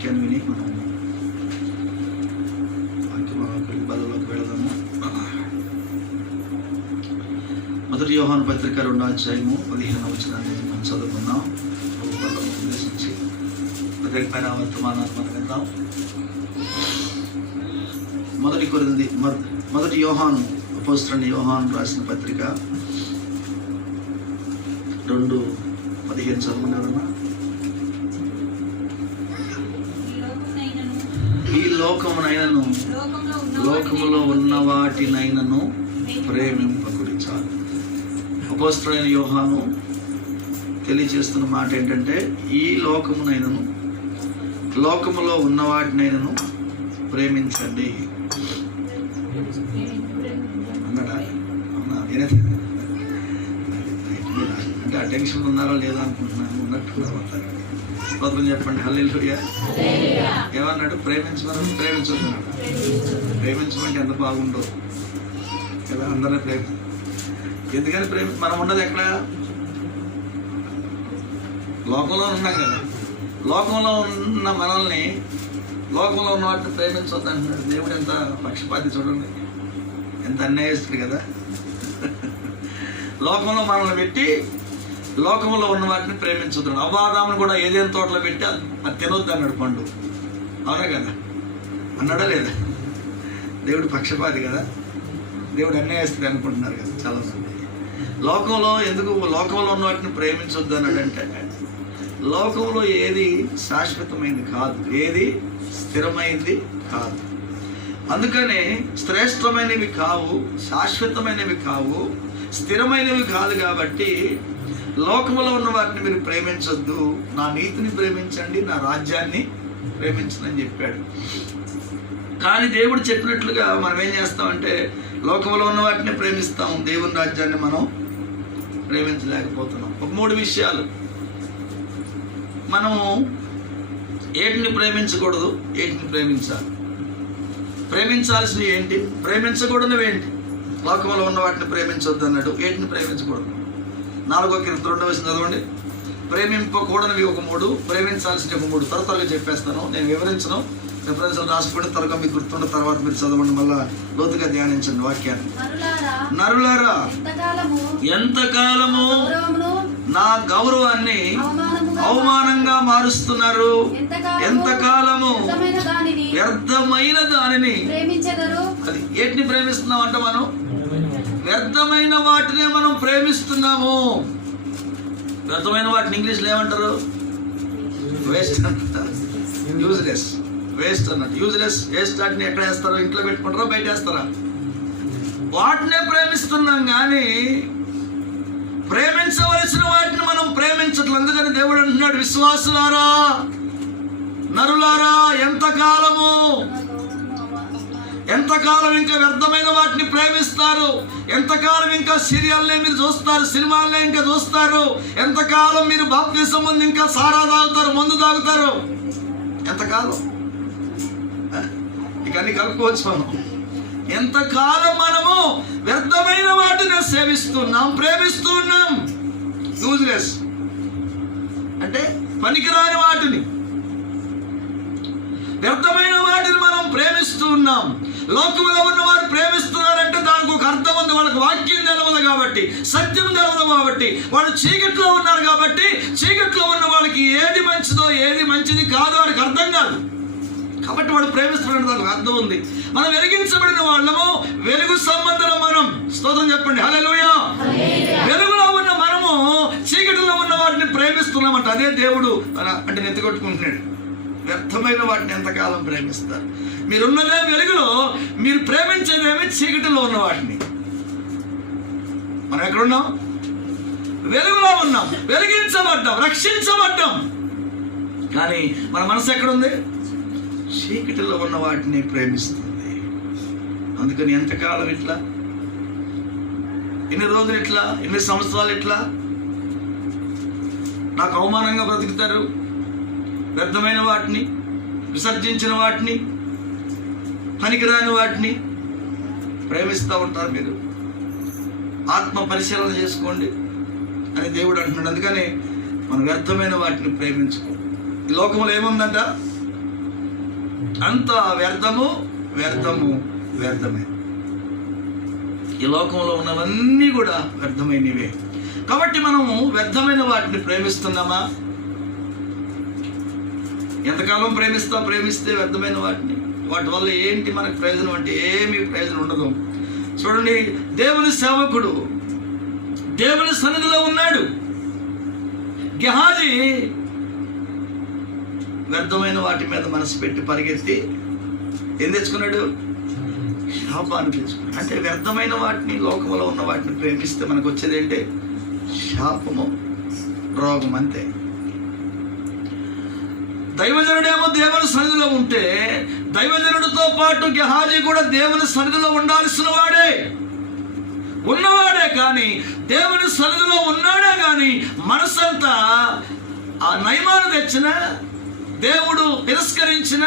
వాక్యాన్ని విని మనం బదులోకి వెళదాము. మొదటి యోహాను పత్రిక 2వ అధ్యాయము 15వ వచనాన్ని మనం చదువుకున్నాం. ఉద్దేశించి పైన వర్తమానాన్ని మనం విందాం. మొదటి యోహాను అపోస్తలుడైన యోహాను రాసిన పత్రిక 2:15 చదవమన్నారన్నా. ఈ లోకమునైనను లోకములో ఉన్న వాటినైనను ప్రేమింపకుడి చాలు. అపోస్తలుడైన యోహాను తెలియజేస్తున్న మాట ఏంటంటే, ఈ లోకమునైనను లోకములో ఉన్న వాటినైనను ప్రేమించండి అన్నాడా? అవునా? అంటే ఆ టెన్షన్ ఉన్నారో లేదా అనుకుంటున్నాను. ఉన్నట్టున్నారు. స్తోత్రం చెప్పండి. హల్లెలూయా. ఏమన్నాడు? ప్రేమించమని. ప్రేమించుకున్నాడు. ప్రేమించమంటే ఎంత బాగుండో కదా. అందరినీ ఎందుకని మనం ఉన్నది ఎక్కడ? లోకంలో ఉన్నాం కదా. లోకంలో ఉన్న మనల్ని, లోకంలో ఉన్న వాటిని ప్రేమించొద్దంటున్నాడు దేవుడు. ఎంత పక్షపాతి చూడండి, ఎంత అన్యాయస్తుడు కదా. లోకంలో మనల్ని పెట్టి లోకంలో ఉన్న వాటిని ప్రేమించుతున్నాడు. అవ్వాదామును కూడా ఏదైనా తోటలో పెట్టి అది తినొద్దు అన్నాడు పండు. అవునా కదా? అన్నాడా లేదా? దేవుడు పక్షపాతి కదా. దేవుడు అన్యాయస్తుడు అనుకుంటున్నారు కదా చాలామంది. లోకంలో ఎందుకు లోకంలో ఉన్న వాటిని ప్రేమించొద్దు అన్నాడంటే, లోకంలో ఏది శాశ్వతమైనది కాదు, ఏది స్థిరమైనది కాదు. అందుకనే శ్రేష్టమైనవి కావు, శాశ్వతమైనవి కావు, స్థిరమైనవి కాదు. కాబట్టి లోకంలో ఉన్న వాటిని మీరు ప్రేమించొద్దు, నా నీతిని ప్రేమించండి, నా రాజ్యాన్ని ప్రేమించండి చెప్పాడు. కానీ దేవుడు చెప్పినట్లుగా మనం ఏం చేస్తామంటే, లోకంలో ఉన్న వాటిని ప్రేమిస్తాం, దేవుని రాజ్యాన్ని మనం ప్రేమించలేకపోతున్నాం. ఒక 3 విషయాలు మనము ఏటిని ప్రేమించకూడదు, ఏటిని ప్రేమించాలి. ప్రేమించాల్సినవి ఏంటి, ప్రేమించకూడనివి ఏంటి? లోకంలో ఉన్న వాటిని ప్రేమించొద్దు అన్నాడు. ఏటిని ప్రేమించకూడదు? 4వ కీర్తన 2వ వచనం చదవండి. ప్రేమింపకూడనివి ఒక 3, ప్రేమించాల్సినవి ఒక 3. త్వరగా చెప్పేస్తాను, నేను వివరించను. రిఫరెన్స్లు రాసుకుంటే త్వరగా మీకు గుర్తుండే తర్వాత మీరు చదవండి, మళ్ళా లోతుగా ధ్యానించండి వాక్యాన్ని. నరులారా, ఎంతకాలము నా గౌరవాన్ని అవమానంగా మారుస్తున్నారు, ఎంతకాలము వ్యర్థమైన దానిని. అది ఏటిని ప్రేమిస్తున్నాం అంటే, మనం వ్యర్థమైన వాటినే మనం ప్రేమిస్తున్నాము. వ్యర్థమైన వాటిని ఇంగ్లీష్లో ఏమంటారు? వేస్ట్ అంటారు. యూజ్లెస్, వేస్ట్ అన్నట్టు. యూజ్లెస్, వేస్ట్ వాటిని ఎక్కడ వేస్తారో? ఇంట్లో పెట్టుకుంటారో బయట వేస్తారా? వాటినే ప్రేమిస్తున్నాం కానీ ప్రేమించవలసిన వాటిని మనం ప్రేమించట్లేదు. అందుకని దేవుడు అంటున్నాడు, విశ్వాసులారా, నరులారా, ఎంతకాలం ఇంకా వ్యర్థమైన వాటిని ప్రేమిస్తారు? ఎంతకాలం ఇంకా సీరియల్నే మీరు చూస్తారు, సినిమాలనే ఇంకా చూస్తారు? ఎంతకాలం మీరు బాప్తిసం ముందు ఇంకా సారా తాగుతారు, మందు తాగుతారు? ఎంతకాలం? ఇక అన్ని కలుపుకోవచ్చు మనం. ఎంతకాలం మనము వ్యర్థమైన వాటిని సేవిస్తున్నాం, ప్రేమిస్తున్నాం? యూజ్లెస్ అంటే పనికిరాని వాటిని, వ్యర్థమైన వాటిని మనం ప్రేమిస్తూ ఉన్నాం. లోకంలో ఉన్న వారు ప్రేమిస్తున్నారంటే దానికి ఒక అర్థం ఉంది. వాళ్ళకి వాక్యం తెలవదు కాబట్టి, సత్యం తెలవదు కాబట్టి, వాళ్ళు చీకట్లో ఉన్నారు కాబట్టి, చీకట్లో ఉన్న వాళ్ళకి ఏది మంచిదో ఏది మంచిది కాదో వాడికి అర్థం కాదు. కాబట్టి వాడు ప్రేమిస్తున్నాడు, దానికి అర్థం ఉంది. మనం వెలిగించబడిన వాళ్ళము, వెలుగు సంబంధం మనం. స్తోత్రం చెప్పండి. హల్లెలూయా. వెలుగులో ఉన్న మనము చీకటిలో ఉన్న వాటిని ప్రేమిస్తున్నామంట. అదే దేవుడు అంటే నెత్తికొట్టుకుంటున్నాడు. వ్యర్థమైన వాటిని ఎంతకాలం ప్రేమిస్తారు? మీరున్నదే వెలుగులో, మీరు ప్రేమించేదేమి చీకటిలో ఉన్న వాటిని. మనం ఎక్కడున్నాం? వెలుగులో ఉన్నాం, వెలిగించబడ్డాం, రక్షించబడ్డాం. కానీ మన మనసు ఎక్కడుంది? చీకటిలో ఉన్న వాటిని ప్రేమిస్తుంది. అందుకని ఎంతకాలం ఇట్లా, ఎన్ని రోజులు ఇట్లా, ఎన్ని సంవత్సరాలు ఇట్లా నాకు అవమానంగా బ్రతుకుతారు? వ్యర్థమైన వాటిని, విసర్జించిన వాటిని, పనికిరాని వాటిని ప్రేమిస్తూ ఉంటారు. మీరు ఆత్మ పరిశీలన చేసుకోండి అని దేవుడు అంటున్నాడు. అందుకని మనం వ్యర్థమైన వాటిని ప్రేమించుకో. ఈ లోకంలో ఏముందంట? అంత వ్యర్థము వ్యర్థము వ్యర్థమే. ఈ లోకంలో ఉన్నవన్నీ కూడా వ్యర్థమైనవే. కాబట్టి మనము వ్యర్థమైన వాటిని ప్రేమిస్తున్నామా? ఎంతకాలం ప్రేమిస్తే వ్యర్థమైన వాటి వల్ల ఏంటి మనకు ప్రయోజనం అంటే ఏమీ ప్రయోజనం ఉండదు. చూడండి, దేవుని సేవకుడు దేవుని సన్నిధిలో ఉన్నాడు. గెహాజీ వ్యర్థమైన వాటి మీద మనసు పెట్టి పరిగెత్తి ఏం తెచ్చుకున్నాడు? శాపాన్ని తెచ్చుకున్నాడు. అంటే వ్యర్థమైన వాటిని, లోకంలో ఉన్న వాటిని ప్రేమిస్తే మనకు వచ్చేది ఏంటి? శాపము, రోగం, అంతే. దైవజనుడేమో దేవుని సన్నిధిలో ఉంటే, దైవజనుడితో పాటు గెహాజీ కూడా దేవుని సన్నిధిలో ఉండాల్సిన ఉన్నవాడే కానీ దేవుని సన్నిధిలో ఉన్నాడే కానీ మనసంతా ఆ నయమాను తెచ్చిన, దేవుడు తిరస్కరించిన,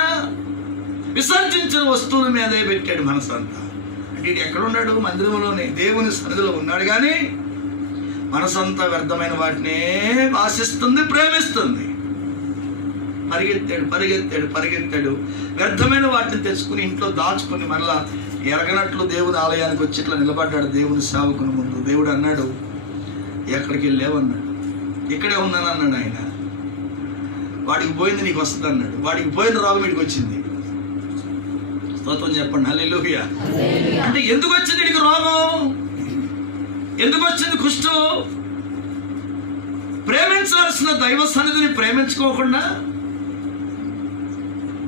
విసర్జించిన వస్తువుల మీదే పెట్టాడు మనసంతా. అంటే ఇది ఎక్కడున్నాడు? మందిరంలోనే దేవుని సన్నిధిలో ఉన్నాడు కానీ మనసంతా వ్యర్థమైన వాటినే ఆశిస్తుంది, ప్రేమిస్తుంది. పరిగెత్తాడు. వ్యర్థమైన వాటిని తెచ్చుకుని ఇంట్లో దాచుకుని మళ్ళా ఎరగనట్లు దేవుని ఆలయానికి వచ్చి ఇట్లా నిలబడ్డాడు దేవుని సేవకుని ముందు. దేవుడు అన్నాడు, ఎక్కడికి వెళ్ళావన్నాడు. ఇక్కడే ఉన్నాను అన్నాడు ఆయన. వాడికి పోయింది నీకు వస్తుంది అన్నాడు. వాడికి పోయిన రోగం వీడికి వచ్చింది. స్తోత్రం చెప్పండి, హల్లెలూయా. అంటే ఎందుకు వచ్చింది వీడికి రోగం? ఎందుకు వచ్చింది కుష్ఠం? ప్రేమించాల్సిన దైవ సన్నిధిని ప్రేమించుకోకుండా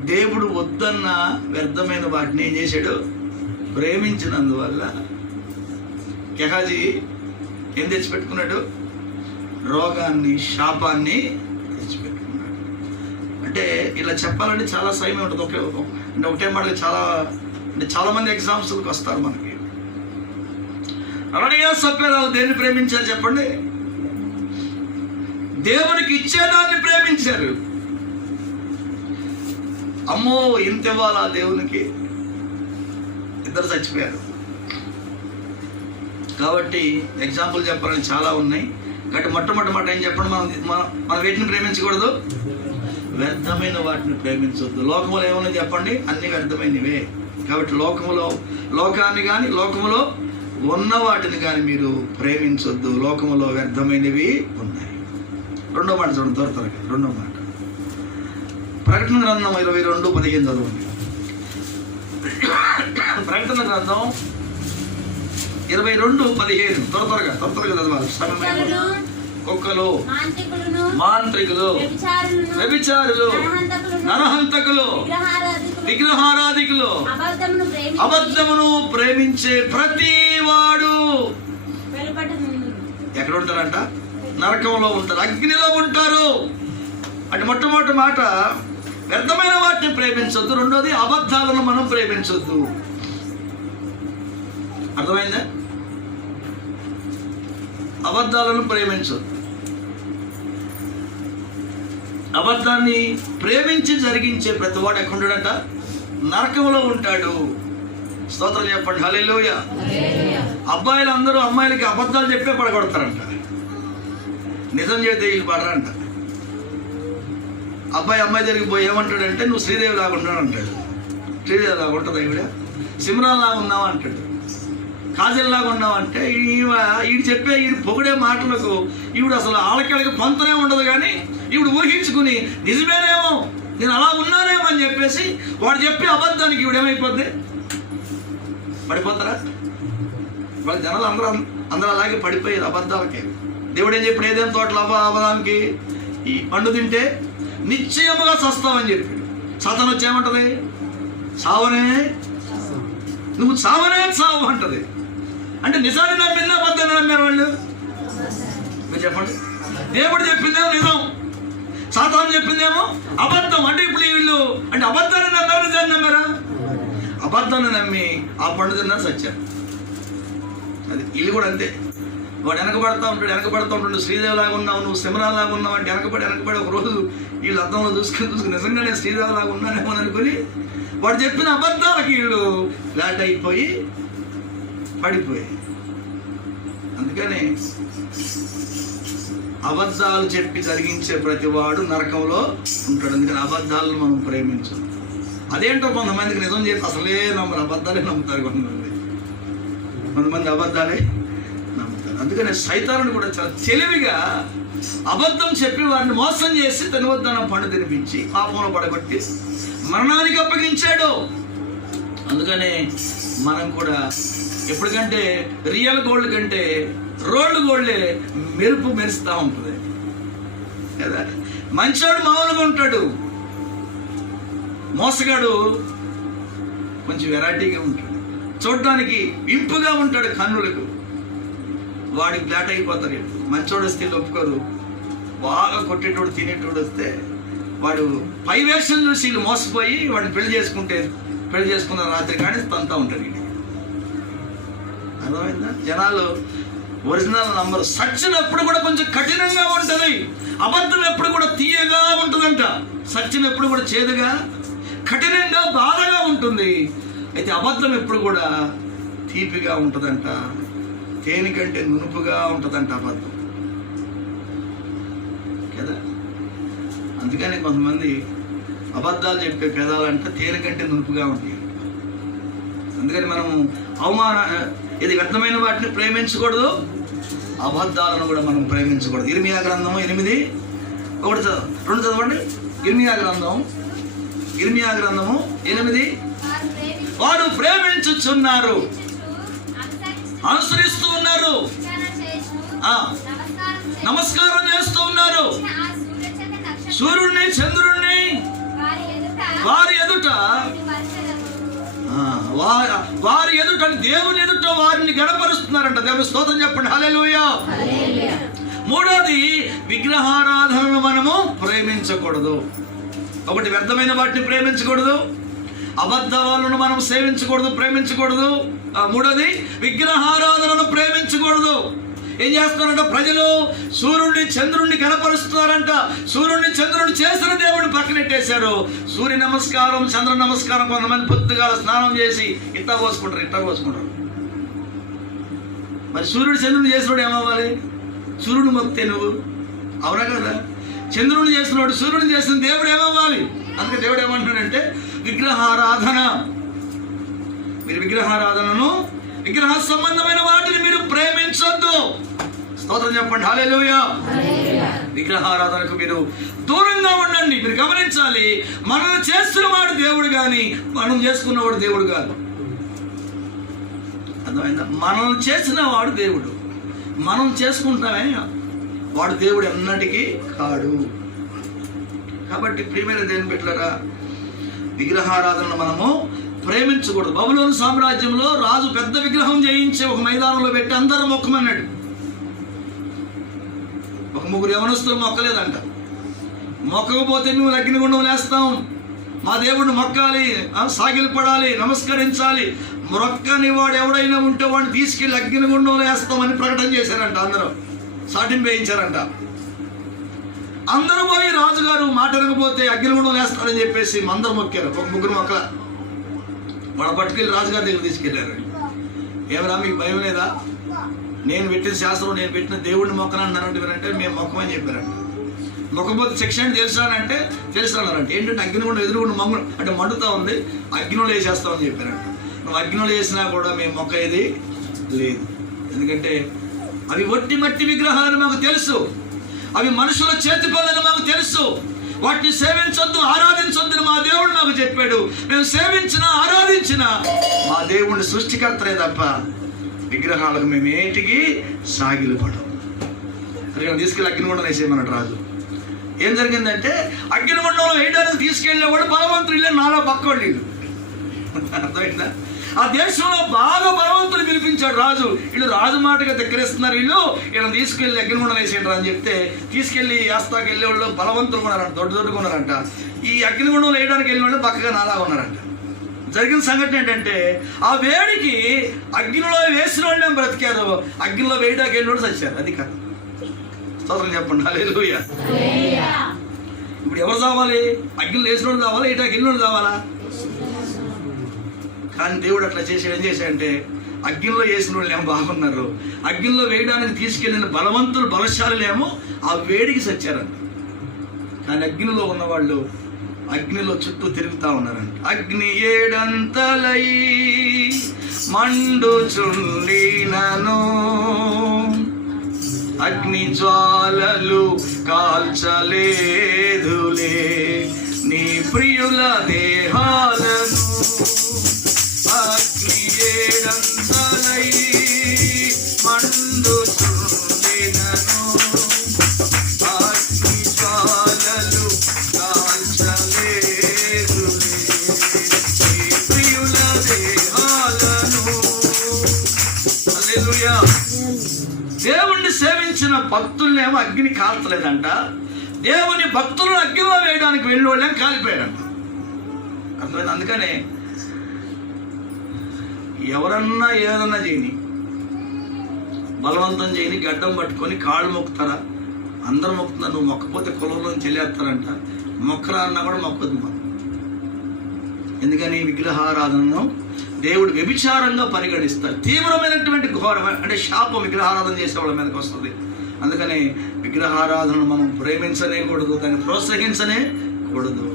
దేవుడు వద్దన్న వ్యర్థమైన వాటిని ఏం చేశాడు? ప్రేమించినందువల్ల గెహాజీ ఏం తెచ్చిపెట్టుకున్నాడు? రోగాన్ని, శాపాన్ని తెచ్చిపెట్టుకున్నాడు. అంటే ఇలా చెప్పాలంటే చాలా సమయం ఉంటుంది. ఒకటే మాట చాలా మంది ఎగ్జామ్స్కి వస్తారు మనకి. అననీయ సప్ఫీరాలు దేన్ని ప్రేమించారు చెప్పండి? దేవునికి ఇచ్చేదాన్ని ప్రేమించారు. అమ్మో, ఇంత ఇవ్వాలా దేవునికి? ఇద్దరు చచ్చిపోయారు. కాబట్టి ఎగ్జాంపుల్ చెప్పాలని చాలా ఉన్నాయి. కాబట్టి మొట్టమొదటి మాట ఏం చెప్పండి? మనం వీటిని ప్రేమించకూడదు, వ్యర్థమైన వాటిని ప్రేమించవద్దు. లోకంలో ఏమన్నా చెప్పండి? అన్ని వ్యర్థమైనవే. కాబట్టి లోకాన్ని కానీ లోకములో ఉన్న వాటిని కానీ మీరు ప్రేమించొద్దు. లోకములో వ్యర్థమైనవి ఉన్నాయి. రెండో మాట చూడండి, త్వరగా రెండో మాట. ప్రకటన గ్రంథం 22:15 చదవండి. ప్రకటన గ్రంథం 22:15 త్వరగా చదవాలి. కుక్కలు, మాంత్రికులు, వ్యభిచారులు, నరహంతకులు, విగ్రహారాధికులు, అబద్ధమును ప్రేమించే ప్రతి వాడు ఎక్కడ ఉంటారంట? నరకంలో ఉంటారు, అగ్నిలో ఉంటారు. అంటే మొట్టమొదటి మాట వ్యర్థమైన వాటిని ప్రేమించొద్దు. రెండోది అబద్ధాలను మనం ప్రేమించొద్దు. అర్థమైందా? అబద్ధాలను ప్రేమించొద్దు. అబద్ధాన్ని ప్రేమించి జరిగించే ప్రతి వాడు ఎక్కడుంటాడంట? నరకంలో ఉంటాడు. స్తోత్రం చెప్పండి, హల్లెలూయా. అబ్బాయిలు అందరూ అమ్మాయిలకి అబద్ధాలు చెప్పే పడగొడతారంట. నిజం చేస్తే వీళ్ళు పడరంట. అబ్బాయి అమ్మాయి దగ్గరికి పోయి ఏమంటాడంటే, నువ్వు శ్రీదేవి లాగా ఉన్నాడు అంటాడు. శ్రీదేవి లాగా ఉంటుంది ఈవిడ. సిమ్రాన్ లాగా ఉన్నావా అంటాడు. కాజల్ లాగా ఉన్నావు అంటే ఈడు చెప్పే ఈడు పొగిడే మాటలకు ఈవిడ అసలు ఆళ్ళకెళ్ళకి పొంతనే ఉండదు. కానీ ఈవిడ ఊహించుకుని నిజమేనేమో, నేను అలా ఉన్నానేమో అని చెప్పేసి వాడు చెప్పే అబద్ధానికి ఈవిడేమైపోద్ది? పడిపోతారా? వాళ్ళ జనాలు అందరూ అలాగే పడిపోయారు అబద్ధాలకి. దేవుడు ఏం చెప్పాడు? ఏదైనా తోటలు అబద్ధానికి ఈ పండు తింటే నిశ్చయముగా చస్తావని చెప్పాడు. సాతాను వచ్చి ఏమంటది? నువ్వు చావు అంటది. అంటే నిజాన్ని నమ్మిందా అబద్ధాన్ని నమ్మారు వాళ్ళు? మీరు చెప్పండి. దేవుడు చెప్పిందేమో నిజం, సాతాను చెప్పిందేమో అబద్ధం. అంటే ఇప్పుడు వీళ్ళు అంటే అబద్ధాన్ని నమ్మారు, నిజాన్ని నమ్మారా? అబద్ధాన్ని నమ్మి ఆ పండు తిన్నారు, సత్యాన్ని. అది వీళ్ళు కూడా అంతే. వాడు వెనకబడతా ఉంటాడు. శ్రీదేవి లాగా ఉన్నావు, నువ్వు సిమ్రాన్ లాగా ఉన్నావు అంటే వెనకబడి ఒక రోజు వీళ్ళు అర్థంలో చూసుకుని నిజంగా నేను శ్రీదేవి లాగా ఉన్నానేమో అనుకుని వాడు చెప్పిన అబద్ధాలకి వీళ్ళు ఫ్లాట్ అయిపోయి పడిపోయి. అందుకని అబద్ధాలు చెప్పి జరిగించే ప్రతి వాడు నరకంలో ఉంటాడు. అందుకని అబద్ధాలను మనం ప్రేమించాం. అదేంటో కొంతమందికి నిజం చెప్పి అసలే నమ్మరు, అబద్ధాలే నమ్ముతారు. కొంతమంది అబద్ధాలే నమ్ముతారు. అందుకని సైతానుడు కూడా చాలా తెలివిగా అబద్ధం చెప్పి వారిని మోసం చేసి తినవద్దన్న పండు తినిపించి పాపంలో పడగొట్టి మరణానికి అప్పగించాడు. అందుకనే మనం కూడా ఎప్పటికంటే రియల్ గోల్డ్ కంటే రోల్డ్ గోల్డే మెరుస్తూ ఉంటుంది కదా. మంచోడు మామూలుగా ఉంటాడు, మోసగాడు కొంచెం వెరైటీగా ఉంటాడు, చూడడానికి ఇంపుగా ఉంటాడు కన్నులకు, వాడికి ఫ్లాట్ అయిపోతారు. మంచోడు వస్తే ఒప్పుకోరు, బాగా కొట్టేటోడు తినేటోడు వస్తే వాడు పై వేషం చూసి వీళ్ళు మోసపోయి వాడిని పెళ్లి చేసుకున్న రాత్రి కానీ తంతా ఉంటాడు. అర్థమైందా? జనాలు ఒరిజినల్ నంబర్. సత్యం ఎప్పుడు కూడా కొంచెం కఠినంగా ఉంటుంది, అబద్ధం ఎప్పుడు కూడా తీయగా ఉంటుందంట. సత్యం ఎప్పుడు కూడా చేదుగా, కఠినంగా, బాధగా ఉంటుంది. అయితే అబద్ధం ఎప్పుడు కూడా తీపిగా ఉంటుందంట, తేనె కంటే నునుపుగా ఉంటుందంట అబద్ధం కదా. అందుకని కొంతమంది అబద్ధాలు చెప్పే పెదాలంటే తేనె కంటే నునుపుగా ఉంటాయి. అందుకని మనము ఇది వ్యర్థమైన వాటిని ప్రేమించకూడదు, అబద్ధాలను కూడా మనం ప్రేమించకూడదు. ఇర్మియా గ్రంథము 8:1 2 చదవండి. ఇర్మియా గ్రంథము 8 వారు ప్రేమించుచున్నారు, అనుసరిస్తూ ఉన్నారు, నమస్కారం చేస్తూ ఉన్నారు. సూర్యుడిని చంద్రుడిని వారి ఎదుట దేవుని ఎదుట వారిని గణపరుస్తున్నారంట. దేవుని స్తోత్రం చెప్పండి, హల్లెలూయా. మూడోది, విగ్రహారాధనను మనము ప్రేమించకూడదు. ఒకటి, వ్యర్థమైన వాటిని ప్రేమించకూడదు, అబద్ధాలను మనం సేవించకూడదు, ప్రేమించకూడదు. మూడోది, విగ్రహారాధనను ప్రేమించకూడదు. ఏం చేస్తున్నారంట? ప్రజలు సూర్యుడిని చంద్రుడిని కనపరుస్తున్నారంట. సూర్యుడిని చంద్రుడిని చేసిన దేవుడిని పక్కనెట్టేశారు. సూర్య నమస్కారం, చంద్ర నమస్కారం కొంతమంది పొద్దుగాల స్నానం చేసి ఇట్టా పోసుకుంటారు. మరి సూర్యుడు చంద్రుడిని చేసినోడు ఏమవ్వాలి? సూర్యుడు మొక్కితే నువ్వు, అవునా కదా? చంద్రుడిని చేసినోడు సూర్యుడిని చేసిన దేవుడు ఏమవ్వాలి? అందుకే దేవుడు ఏమంటున్నాడంటే విగ్రహారాధన, మీరు విగ్రహారాధనను, విగ్రహ సంబంధమైన వాటిని మీరు ప్రేమించొద్దు. స్తోత్రం చెప్పండి, హల్లెలూయా. విగ్రహారాధనకు మీరు దూరంగా ఉండండి. మీరు గమనించాలి, మనల్ని చేస్తున్నవాడు దేవుడు కానీ మనం చేసుకున్నవాడు దేవుడు కాదు. అర్థమైందా? మనల్ని చేసిన వాడు దేవుడు, మనం చేసుకుంటామే వాడు దేవుడు ఎన్నటికీ కాడు. కాబట్టి ప్రియమైన దేవుని బిడ్డలారా, విగ్రహారాధనను మనము ప్రేమించకూడదు. బబులోను సామ్రాజ్యంలో రాజు పెద్ద విగ్రహం చేయించి ఒక మైదానంలో పెట్టి అందరూ మొక్కమన్నాడు. ఒక 3 యవనస్తులు మొక్కలేదంట. మొక్కకపోతే మేము అగ్నిగుండం వేస్తాం, మా దేవుడిని మొక్కాలి, సాగిలి పడాలి, నమస్కరించాలి, మొక్కని వాడు ఎవడైనా ఉంటే వాడిని తీసుకెళ్ళి అగ్నిగుండంలో వేస్తామని ప్రకటన చేశారంట. అందరూ సాటింపు వేయించారంట. అందరూ పోయి రాజుగారు మాట వినకపోతే అగ్నిగుండం వేస్తారని చెప్పేసి అందరూ మొక్కారు. ఒక 3 మొక్కల వాడు పట్టుకెళ్ళి రాజుగారి దగ్గర తీసుకెళ్ళారు. ఏమరా మీకు భయం లేదా? నేను పెట్టిన శాస్త్రం, నేను పెట్టిన దేవుడిని మొక్కనంటే మేము మొక్కమని చెప్పారంట. మొక్కపోతే శిక్ష అంటే తెలుసానంటే తెలుసన్నారంట. ఏంటంటే అగ్నిగుండం ఎదురుగుండా అంటే మండుతూ ఉంది, అగ్నిలో వేసేస్తామని చెప్పారంట. నువ్వు అగ్నిలో వేసినా కూడా మేము మొక్కేది లేదు. ఎందుకంటే అవి ఒట్టి మట్టి విగ్రహాలని మాకు తెలుసు, అవి మనుషుల చేతి పనులని మాకు తెలుసు. వాటిని సేవించొద్దు, ఆరాధించొద్దు మా దేవుడు మాకు చెప్పాడు. మేము సేవించినా ఆరాధించినా మా దేవుడిని సృష్టికర్తలే తప్ప విగ్రహాలకు మేము ఏటికి సాగిలపడం. తీసుకెళ్ళి అగ్నిగుండం వేసేయమన్నాడు రాజు. ఏం జరిగిందంటే అగ్నిగుండంలో వేయడానికి తీసుకెళ్ళినవాడు బలవంతుడు, ఇల్లు నాలా పక్కోళ్ళు. అర్థమైందా? ఆ దేశంలో బాగా బలవంతులు పిలిపించాడు రాజు. వీళ్ళు రాజు మాటగా దగ్గరేస్తున్నారు, వీళ్ళని తీసుకెళ్ళి అగ్నిగుండం వేసేయండి అని చెప్తే తీసుకెళ్ళి యాస్తాకి వెళ్ళే వాళ్ళు బలవంతులు ఉన్నారంట, దొడ్డుగా ఉన్నారంట. ఈ అగ్నిగుండంలో వేయడానికి వెళ్ళిన వాళ్ళు పక్కగా నాలా ఉన్నారంట. జరిగిన సంఘటన ఏంటంటే ఆ వేడికి అగ్నిలో వేసిన వాళ్ళే బ్రతికారు, అగ్నిలో వేయడానికి వెళ్ళిన వాళ్ళు చచ్చారు. అది కథ. స్తోత్రం చెప్పండి, హల్లెలూయా. ఇప్పుడు ఎవరు చావాలి? అగ్నిలో వేసిన వాళ్ళు చావాలా, వేయడానికి వెళ్ళిన వాళ్ళు చావాలా? కానీ దేవుడు అట్లా చేసి ఏం చేశాడంటే అగ్నిలో వేసిన వాళ్ళు ఏమో బాగున్నారు, అగ్నిలో వేయడానికి తీసుకెళ్ళిన బలవంతులు బలశాలులేమో ఆ వేడికి చచ్చారంట. కానీ అగ్నిలో ఉన్నవాళ్ళు అగ్నిలో చుట్టూ తిరుగుతా ఉన్నారంట. అగ్ని ఏడంతలై మండుచుండినను, అగ్ని జ్వాలలు కాల్చలేదులే నీ ప్రియుల దేహాలను. అగ్ని ఏడంతలై మండుచుండినను, అగ్ని జ్వాలలు కాల్చలేదులే నీ ప్రియుల దేహాలను. హల్లెలూయా. దేవుణ్ణి సేవించిన భక్తులనేమో అగ్ని కాల్చలేదంట, దేవుని భక్తులను అగ్నిలో వేయడానికి వెళ్ళి వాళ్ళేం కాలిపోయాడంట. అర్థమైంది? అందుకనే ఎవరన్నా ఏదన్నా చేయని, బలవంతం చేయని, గడ్డం పట్టుకొని కాళ్ళు మొక్కుతారా? అందరూ మొక్కుతున్నారు, నువ్వు మొక్కపోతే కులంలో చెల్లేస్తారంట. మొక్కరా అన్నా కూడా మొక్కొద్దు మనం. ఎందుకని విగ్రహారాధనను దేవుడు వ్యభిచారంగా పరిగణిస్తారు. తీవ్రమైనటువంటి ఘోరం అంటే శాపం విగ్రహారాధన చేసే వాళ్ళ మీదకి వస్తుంది. అందుకని విగ్రహారాధనను మనం ప్రేమించనే కూడదు, దాన్ని ప్రోత్సహించనే కూడదు.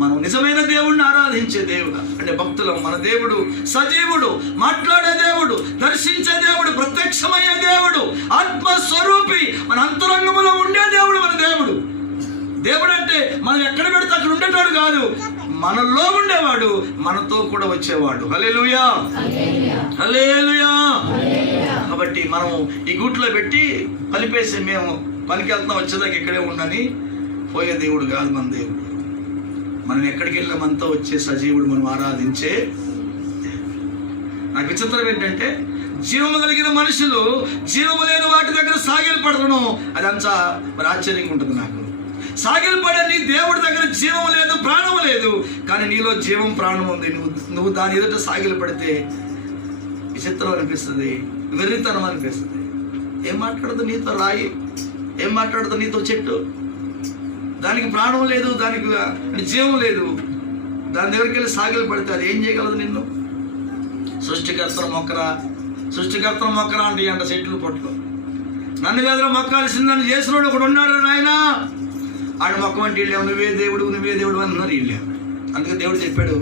మనం నిజమైన దేవుడిని ఆరాధించే దేవుడు అంటే భక్తులం. మన దేవుడు సజీవుడు, మాట్లాడే దేవుడు, దర్శించే దేవుడు, ప్రత్యక్షమయ్యే దేవుడు, ఆత్మస్వరూపి, మన అంతరంగంలో ఉండే దేవుడు మన దేవుడు. దేవుడు అంటే మనం ఎక్కడ పెడితే అక్కడ ఉండేవాడు కాదు, మనలో ఉండేవాడు, మనతో కూడా వచ్చేవాడు. హల్లెలూయా, హల్లెలూయా. కాబట్టి మనం ఈ గూట్లో పెట్టి కలిపేసి మేము పనికి వెళ్తాం, వచ్చేదాకా ఇక్కడే ఉండని పోయే దేవుడు కాదు మన దేవుడు. మనం ఎక్కడికి వెళ్ళినా మనతో వచ్చే సజీవుడు, మనం ఆరాధించే. నాకు విచిత్రం ఏంటంటే జీవము కలిగిన మనుషులు జీవము లేని వాటి దగ్గర సాగిలు పడడం, అదంతా మరి ఆశ్చర్యంగా ఉంటుంది నాకు. సాగిలు పడే నీ దేవుడి దగ్గర జీవం లేదు, ప్రాణం లేదు, కానీ నీలో జీవం ప్రాణం ఉంది. నువ్వు దాని ఎదుట సాగిలు పడితే విచిత్రం అనిపిస్తుంది, వెర్రితనం అనిపిస్తుంది. ఏం మాట్లాడదు నీతో రాయి, ఏం మాట్లాడదు నీతో చెట్టు? దానికి ప్రాణం లేదు, దానికి జీవం లేదు. దాని దగ్గరికి వెళ్ళి సాగిలు పడితే అది ఏం చేయగలదు నిన్ను? సృష్టికర్తను మొక్కరా, సృష్టికర్తను మొక్కరా అంటే అంట చెట్లు పొట్లు. నన్ను వేదన మొక్కాల్సిందని చేసినోడు ఒకడు ఉన్నాడు నాయనా, ఆడు మొక్కమంటే వెళ్ళాము, నువ్వే దేవుడు నువ్వే దేవుడు అన్నారు వెళ్ళాము. అందుకే దేవుడు చెప్పాడు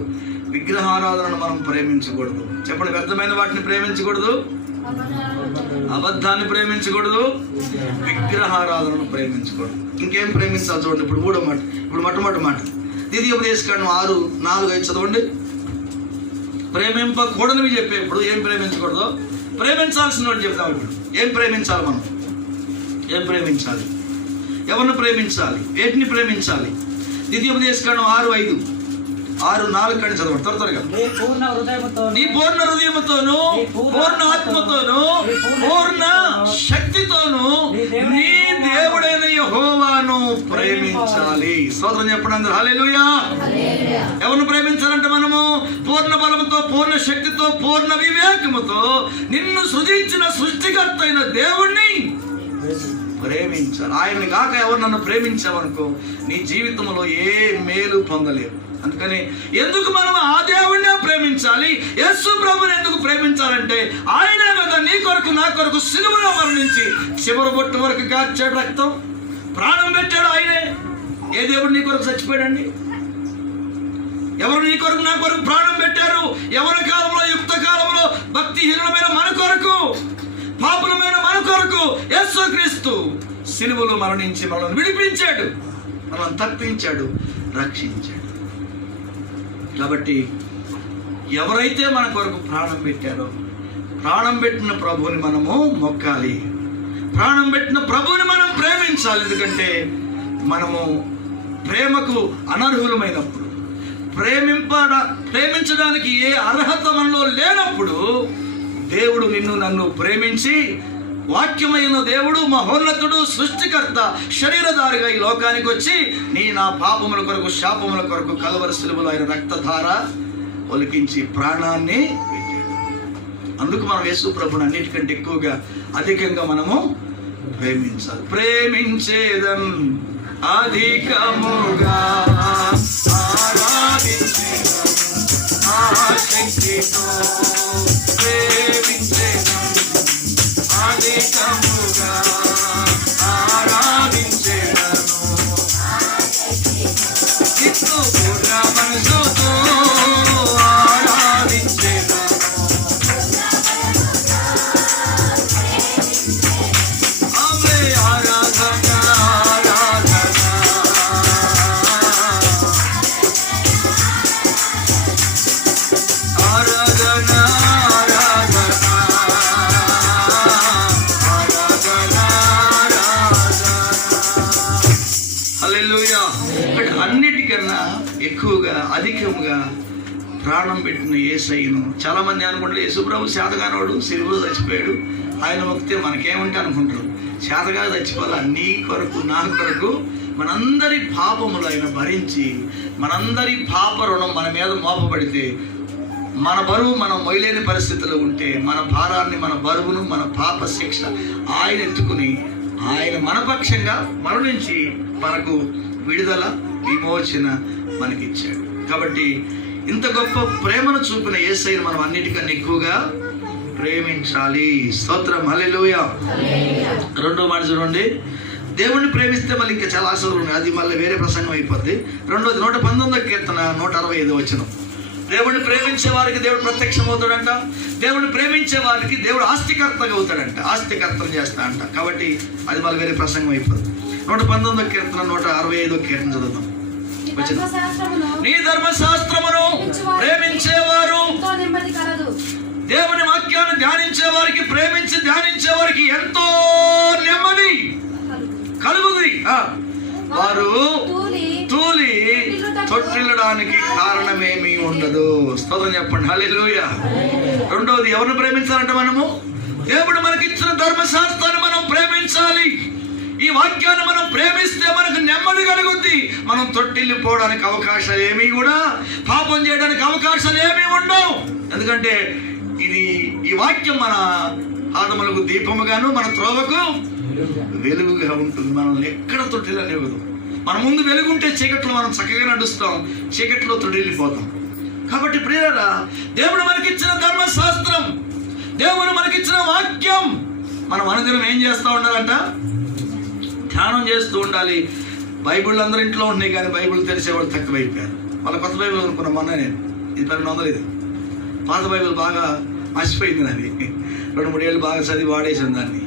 విగ్రహారాధనను మనం ప్రేమించకూడదు. చెప్పండి, వ్యర్థమైన వాటిని ప్రేమించకూడదు, అబద్ధాన్ని ప్రేమించకూడదు, విగ్రహారాధనను ప్రేమించకూడదు. ఇంకేం ప్రేమించాలి చూడండి. ఇప్పుడు మూడో మాట, ఇప్పుడు మొట్టమొదటి మాట ద్వితీయోపదేశకాండం 6:4-5 చదవండి. ప్రేమింపకూడనివి చెప్పేప్పుడు ఏం ప్రేమించకూడదు, ప్రేమించాల్సిన వాడు చెప్తాం. ఇప్పుడు ఏం ప్రేమించాలి, మనం ఏం ప్రేమించాలి, ఎవరిని ప్రేమించాలి, వేటిని ప్రేమించాలి? ద్వితీయోపదేశకాండం 6:4 కంటే చదవండి త్వరగా. నీ పూర్ణ హృదయముతోను, పూర్ణ ఆత్మతోను, పూర్ణ శక్తితోను నీ దేవుడైన యెహోవాను ప్రేమించాలి. స్తోత్రం చెప్పండి అందరూ. హల్లెలూయా. ఎవరిని ప్రేమించాలంటే మనము పూర్ణ బలముతో, పూర్ణ శక్తితో, పూర్ణ వివేకముతో నిన్ను సృజించిన సృష్టికర్త అయిన దేవుణ్ణి ప్రేమించాలి. ఆయన్ని కాక ఎవరు నన్ను ప్రేమించావనుకో నీ జీవితంలో ఏ మేలు పొందలేవు. అందుకని ఎందుకు మనం ఆ దేవుణ్ణే ప్రేమించాలి? యేసు ప్రభుని ఎందుకు ప్రేమించాలంటే ఆయనే కదా నీ కొరకు నా కొరకు సిలువలో మరణించి చివరి బొట్టు వరకు కార్చాడు, రక్తం ప్రాణం పెట్టాడు ఆయనే. ఏ దేవుడు నీ కొరకు చచ్చిపోయాడండి? ఎవరు నీ కొరకు నా కొరకు ప్రాణం పెట్టారు? ఎవరి కాలంలో, యుక్త కాలంలో భక్తిహీనమైన మన కొరకు, పాపులమైన మన కొరకు యేసుక్రీస్తు సిలువలో మరణించి మనల్ని విడిపించాడు, మనల్ని తప్పించాడు, రక్షించాడు. కాబట్టి ఎవరైతే మన కొరకు ప్రాణం పెట్టారో ప్రాణం పెట్టిన ప్రభువుని మనము మొక్కాలి, ప్రాణం పెట్టిన ప్రభువుని మనం ప్రేమించాలి. ఎందుకంటే మనము ప్రేమకు అనర్హులమైనప్పుడు, ప్రేమించడానికి ఏ అర్హత మనలో లేనప్పుడు దేవుడు నిన్ను నన్ను ప్రేమించి వాక్యమైన దేవుడు, మహోన్నతుడు, సృష్టికర్త, శరీరధారిగా ఈ లోకానికి వచ్చి నా పాపముల కొరకు, శాపముల కొరకు కల్వరి సిలువలో ఆయన రక్తధార ఒలికించి ప్రాణాన్ని పెట్టాడు. అందుకు మనం యేసు ప్రభుని అన్నిటికంటే ఎక్కువగా, అధికంగా మనము ప్రేమించాలి. ప్రేమించేదం అధికముగా, ఆరాధించేదం ఆసక్తితో, ప్రేమించేదం అధికముగా, ఆరాధించేదను ప్రాణం పెట్టిన యేసయ్యను చాలా మంది అనుకుంటారు యేసుప్రభు శాతగానోడు సిలువలో చచ్చిపోయాడు, ఆయన మొక్కితే మనకేమంటే అనుకుంటారు. శాతగా చచ్చిపోవాలా? నీ కొరకు నా కొరకు మనందరి పాపములు ఆయన భరించి, మనందరి పాప రుణం మన మీద మోపబడితే, మన బరువు మనం మొయలేని పరిస్థితుల్లో ఉంటే మన భారాన్ని, మన బరువును, మన పాప శిక్ష ఆయన ఎత్తుకుని ఆయన మనపక్షంగా మరణించి మనకు విడుదల, విమోచన మనకిచ్చాడు. కాబట్టి ఇంత గొప్ప ప్రేమను చూపిన యేసయ్యను మనం అన్నిటికన్నా ఎక్కువగా ప్రేమించాలి. స్తోత్రం, హల్లెలూయా. రెండో మాట చూడండి, దేవుణ్ణి ప్రేమిస్తే మళ్ళీ ఇంకా చాలా ఆశలు ఉన్నాయి, అది మళ్ళీ వేరే ప్రసంగం అయిపోద్ది. రెండోది 119 కీర్తన 165 వచనం. దేవుడిని ప్రేమించే వారికి దేవుడు ప్రత్యక్షమవుతాడంట. దేవుడిని ప్రేమించే వారికి దేవుడు ఆస్తికర్తగా అవుతాడంట, ఆస్తికర్తను చేస్తా అంట. కాబట్టి అది మళ్ళీ వేరే ప్రసంగం అయిపోద్ది. 119 కీర్తన 165 కీర్తన చదువుతాం. నీ ధర్మశాస్త్రమును ప్రేమించేవారు, దేవుని వాక్యాన్ని ధ్యానించే వారికి, ప్రేమించి ధ్యానించే వారికి ఎంతో నెమ్మది కలుగుది. వారు తూలి తొట్టిల్లడానికి కారణమేమీ ఉండదు. స్తోత్రం చెప్పండి, హల్లెలూయా. రెండోది, ఎవరిని ప్రేమించాలంటే మనము దేవుడు మనకిచ్చిన ధర్మశాస్త్రాన్ని మనం ప్రేమించాలి. ఈ వాక్యాన్ని మనం ప్రేమిస్తే మనకు నెమ్మది కలుగుద్ది. మనం తొట్టిల్లిపోవడానికి అవకాశాలు ఏమీ కూడా, పాపం చేయడానికి అవకాశాలు ఏమీ ఉండవు. ఎందుకంటే ఈ వాక్యం మన పాదములకు దీపముగాను, మన త్రోవకు వెలుగుగా ఉంటుంది. మనం ఎక్కడ తొట్టిల్లనివ్వదు. మన ముందు వెలుగుంటే చీకట్లో మనం చక్కగా నడుస్తాం, చీకట్లో తొట్టిల్లిపోతాం. కాబట్టి ప్రియులారా, దేవుడు మనకిచ్చిన ధర్మశాస్త్రం, దేవుడు మనకిచ్చిన వాక్యం మనం అనుదినం ఏం చేస్తూ ఉండాలంట? ధ్యానం చేస్తూ ఉండాలి. బైబిళ్ళు అందరి ఇంట్లో ఉన్నాయి, కానీ బైబిల్ తెలిసేవాళ్ళు తక్కువైపోయారు. వాళ్ళ కొత్త బైబిల్ అనుకున్నా మొన్న నేను, ఇది 1200 ఇది. పాత బైబిల్ బాగా మర్చిపోయింది నాది. 2-3 ఏళ్ళు బాగా చదివి వాడేసాను దాన్ని.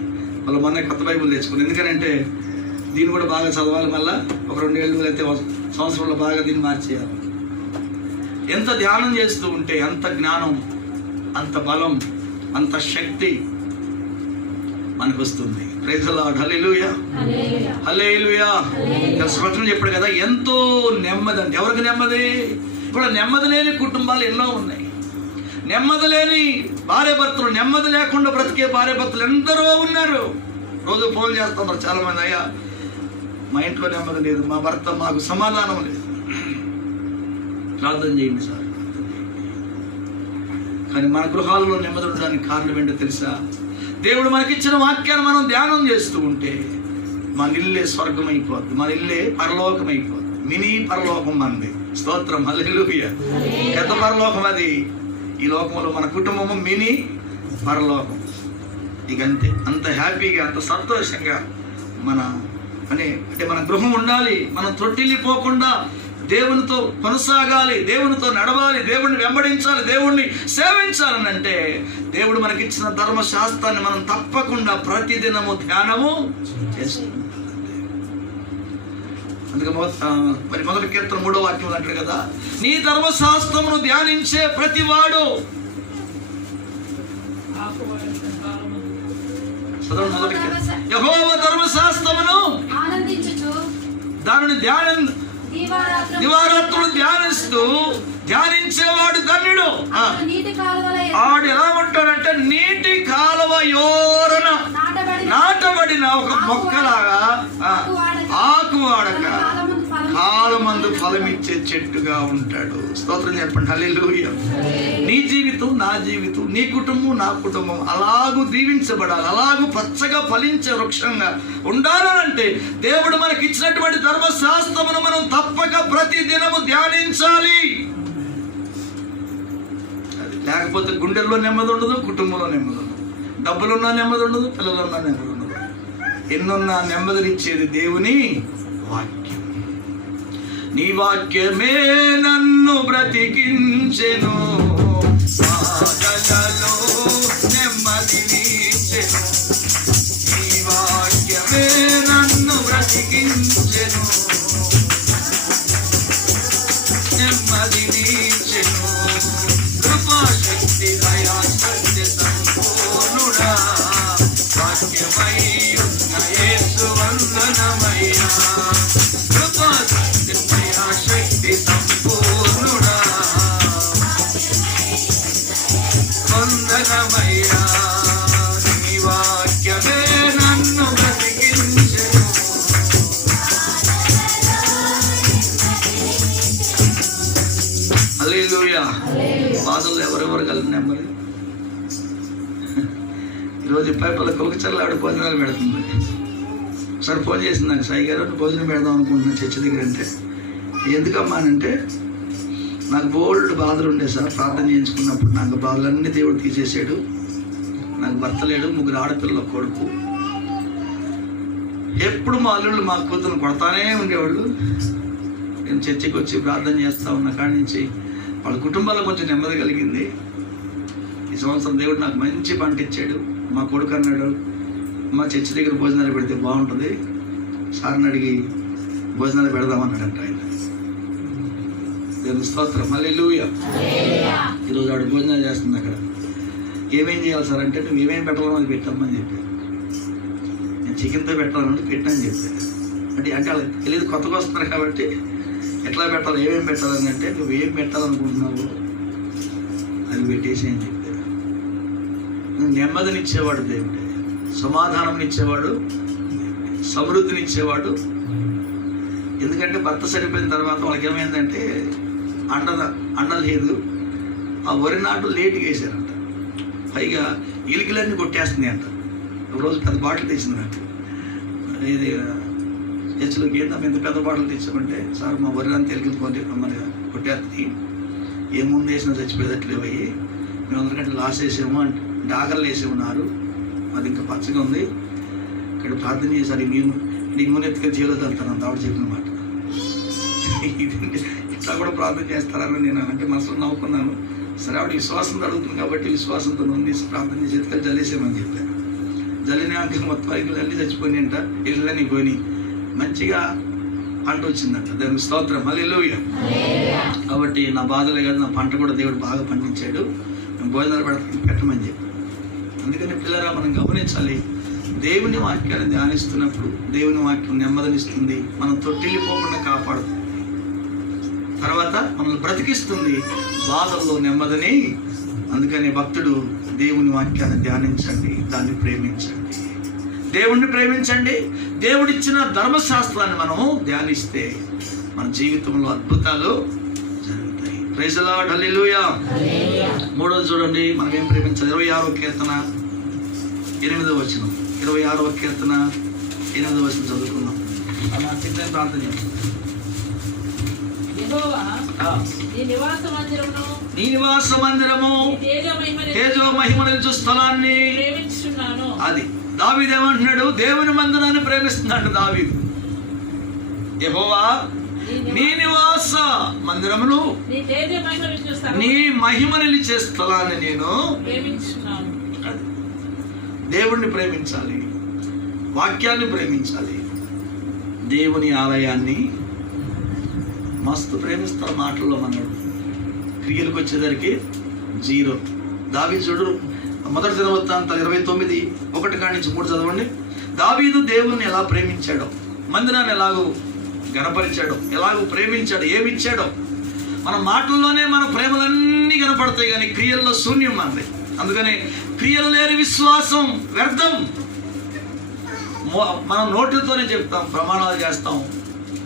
వాళ్ళు మొన్న కొత్త బైబిల్ తెచ్చుకున్నాను. ఎందుకంటే దీన్ని కూడా బాగా చదవాలి, మళ్ళీ ఒక 2 ఏళ్ళు అయితే సంవత్సరంలో బాగా దీన్ని మార్చేయాలి. ఎంత ధ్యానం చేస్తూ ఉంటే అంత జ్ఞానం, అంత బలం, అంత శక్తి మనకు వస్తుంది. ప్రైజ్ ది లార్డ్, హల్లెలూయా, హల్లెలూయా. స్వచ్ఛం చెప్పాడు కదా, ఎంతో నెమ్మది. అంటే ఎవరికి నెమ్మది? ఇప్పుడు నెమ్మది లేని కుటుంబాలు ఎన్నో ఉన్నాయి. నెమ్మది లేని భార్యాభర్తలు, నెమ్మది లేకుండా బ్రతికే భార్యాభర్తలు ఎందరో ఉన్నారు. రోజు ఫోన్ చేస్తున్నారు చాలామంది, అయ్యా మా ఇంట్లో నెమ్మది లేదు, మా భర్త మాకు సమాధానం లేదు, ప్రార్థన చేయండి సార్. కానీ మన గృహాలలో నెమ్మది ఉండడానికి కారణం ఏంటో తెలుసా? దేవుడు మనకిచ్చిన వాక్యాన్ని మనం ధ్యానం చేస్తూ ఉంటే మన ఇల్లే స్వర్గం అయిపోద్ది, మన ఇల్లే పరలోకం అయిపోద్ది. మినీ పరలోకం మనది. స్తోత్రం, హల్లెలూయా. పెద్ద పరలోకం అది. ఈ లోకంలో మన కుటుంబము మినీ పరలోకం. ఇక అంతే, అంత హ్యాపీగా, అంత సంతోషంగా అంటే మన గృహం ఉండాలి. మనం తొట్టిల్లిపోకుండా దేవునితో కొనసాగాలి, దేవునితో నడవాలి, దేవుడిని వెంబడించాలి, దేవుడిని సేవించాలని అంటే దేవుడు మనకిచ్చిన ధర్మశాస్త్రాన్ని మనం తప్పకుండా ప్రతిదినము ధ్యానము చేస్తాం. అందుకే మరి మొదటి కీర్తన 3వ వాక్యం అంటాడు కదా, నీ ధర్మశాస్త్రమును ధ్యానించే ప్రతివాడు. యెహోవా ధర్మశాస్త్రమును దానిని దివారాత్రులు ధ్యానించేవాడు ధన్యుడు. ఆడు ఎలా ఉంటాడంటే నీటి కాలువ యోరన నాటబడిన ఒక మొక్కలాగా, ఆకు వాడక కాలమందు ఫలమిచ్చే చెట్టుగా ఉంటాడు. స్తోత్రం చెప్పండి, హల్లెలూయా. నీ జీవితం, నా జీవితం, నీ కుటుంబం, నా కుటుంబం అలాగూ దీవించబడాలి, అలాగూ పచ్చగా ఫలించే వృక్షంగా ఉండాలంటే దేవుడు మనకి ఇచ్చినటువంటి ధర్మశాస్త్రమును మనం తప్పక ప్రతి దినము ధ్యానించాలి. లేకపోతే గుండెల్లో నెమ్మది ఉండదు, కుటుంబంలో నెమ్మది ఉండదు, డబ్బులున్నా నెమ్మది ఉండదు, పిల్లలున్నా నెమ్మది ఉండదు. ఎన్నున్నా నెమ్మదినిచ్చేది దేవుని వాక్యం. నీ వాక్యమే నన్ను బ్రతికించెను, సాగలలో నెమ్మదినిచ్చెను. నీ వాక్యమే నన్ను బ్రతికించెను, నెమ్మదినిచ్చెను. కృపాశక్తి దయా సత్య సంపూర్ణుడా, వాక్యమై ఉన్న యేసు వందనమయ్యా. కృపాశక్తి దయా శక్తి సంపూర్ణుడా, ఈరోజు పైపల కొలకచర్ల ఆవిడ భోజనాలు పెడుతుంది. ఒకసారి ఫోన్ చేసిందండి, సాయి గారు భోజనం పెడదాం అనుకుంటున్నాను చర్చి దగ్గర. అంటే ఎందుకమ్మా అంటే, నాకు బోల్డ్ బాధలు ఉండే సార్, ప్రార్థన చేయించుకున్నప్పుడు నాకు బాధలన్నీ దేవుడు తీసేసాడు. నాకు భర్త లేడు, 3 ఆడపిల్లల కొడుకు. ఎప్పుడు మా అల్లుళ్ళు మా కూతురు కొడతానే ఉండేవాళ్ళు. నేను చర్చికి వచ్చి ప్రార్థన చేస్తూ ఉన్న కాడి నుంచి వాళ్ళ కుటుంబాల్లో కొంచెం నెమ్మది కలిగింది. ఈ సంవత్సరం దేవుడు నాకు మంచి పంట ఇచ్చాడు. మా కొడుకు అన్నాడు, మా చర్చి దగ్గర భోజనాలు పెడితే బాగుంటుంది, సార్ని అడిగి భోజనాలు పెడదామన్నాడంట ఆయన. దేవుని స్తోత్రం, హల్లెలూయా. ఈరోజు ఆవిడ భోజనాలు చేస్తుంది అక్కడ. ఏమేం చేయాలి సార్ అంటే, నువ్వు ఏమేమి పెట్టాలో అది పెట్టామని చెప్పి, నేను చికెన్తో పెట్టాలంటే పెట్టాను చెప్పాను. అంటే వాళ్ళకి తెలియదు, కొత్తగా వస్తున్నారు కాబట్టి ఎట్లా పెట్టాలి, ఏమేమి పెట్టాలని అంటే, నువ్వు ఏం పెట్టాలనుకుంటున్నావు అది పెట్టేసి అని చెప్పాను. నువ్వు నెమ్మదినిచ్చేవాడు దేవుడే, సమాధానంనిచ్చేవాడు, సమృద్ధినిచ్చేవాడు. ఎందుకంటే భర్త చనిపోయిన తర్వాత వాళ్ళకి ఏమైందంటే అండ లేదు, ఆ వరి నాటు లేటుగా వేసారంట. పైగా ఇలికలన్నీ కొట్టేస్తుంది అంట. ఒకరోజు పెద్ద బాటలు తెచ్చింది నాకు, ఇది చర్చిలోకి ఏంటమ్మా ఎంత పెద్ద బాటలు తెచ్చామంటే, సార్ మా వరి అంతా ఎలికలు మరి కొట్టేస్తుంది, ఏ ముందు వేసినా చచ్చిపోయేటట్లేవు అయ్యి, మేము 100 గంటలు లాస్ వేసాము అంటే డాగర్లు వేసి ఉన్నారు, అది ఇంకా పచ్చగా ఉంది, ఇక్కడ ప్రార్థన చేశారు, నీ నూనె ఎత్తుగా జీలో తలుతాను అంత ఆవిడ చెప్పిన మాట. ఇట్లా కూడా ప్రార్థన చేస్తారని నేను అంటే మనసులో నవ్వుకున్నాను. సరే ఆవిడ విశ్వాసంతో అడుగుతుంది కాబట్టి విశ్వాసంతో నూనె తీసి ప్రార్థన చేసి ఎత్తుకొని జల్లేసామని చెప్పాను. జల్లిన మొత్తం ఇల్లు చచ్చిపోయినాయంట, ఇళ్ళని పోయి మంచిగా పంట వచ్చిందంట. దేవుని స్తోత్రం, హల్లెలూయా. కాబట్టి నా బాధలే కాదు, నా పంట కూడా దేవుడు బాగా పండించాడు, మేము భోజనాలు పెట్టమని చెప్పి. అందుకని పిల్లరా మనం గమనించాలి, దేవుని వాక్యాన్ని ధ్యానిస్తున్నప్పుడు దేవుని వాక్యం నెమ్మదినిస్తుంది, మనం తొట్టిల్లిపోకుండా కాపాడుతుంది, తర్వాత మనల్ని బ్రతికిస్తుంది, బాధల్లో నెమ్మదిని. అందుకని భక్తుడు దేవుని వాక్యాన్ని ధ్యానించండి, దాన్ని ప్రేమించండి, దేవుణ్ణి ప్రేమించండి. దేవుడిచ్చిన ధర్మశాస్త్రాన్ని మనము ధ్యానిస్తే మన జీవితంలో అద్భుతాలు జరుగుతాయి. ప్రైజ్ ది లార్డ్, హల్లెలూయా. మూడోది చూడండి, మనం ఏం ప్రేమించాలి. 26వ కీర్తన 8వ వచనం, 26వ కీర్తన 8వ వచనం చదువుకుందాం. అలా చిన్న ప్రార్థన చేస్తాం. నీ నివాస మందిరము తేజో మహిమనిచ్చు స్థలాన్ని అది దావీదు ఏమంటున్నాడు, దేవుని మందిరాన్ని ప్రేమిస్తున్నాడు దావీదు. యెహోవా నీ నివాస మందిరమును నీ మహిమ నిలిచే స్థలాన్ని నేను ప్రేమించున్నాను. అది దేవుణ్ణి ప్రేమించాలి, వాక్యాన్ని ప్రేమించాలి, దేవుని ఆలయాన్ని మస్తు ప్రేమిస్తారు. మాటల్లో మనడు క్రియలకు వచ్చేసరికి 0. దావీదు చూడు, మొదటి దినవృత్తాంతాలు 29:1-3 చదవండి. దావీదు దేవుణ్ణి ఎలా ప్రేమించాడో, మందిరాన్ని ఎలాగో గణపరిచాడో, ఎలాగో ప్రేమించాడో, ఏమిచ్చాడో. మన మాటల్లోనే మన ప్రేమలన్నీ కనపడతాయి, కానీ క్రియల్లో శూన్యం మనది. అందుకని క్రియలు లేని విశ్వాసం వ్యర్థం. మనం నోటితోనే చెప్తాం, ప్రమాణాలు చేస్తాం,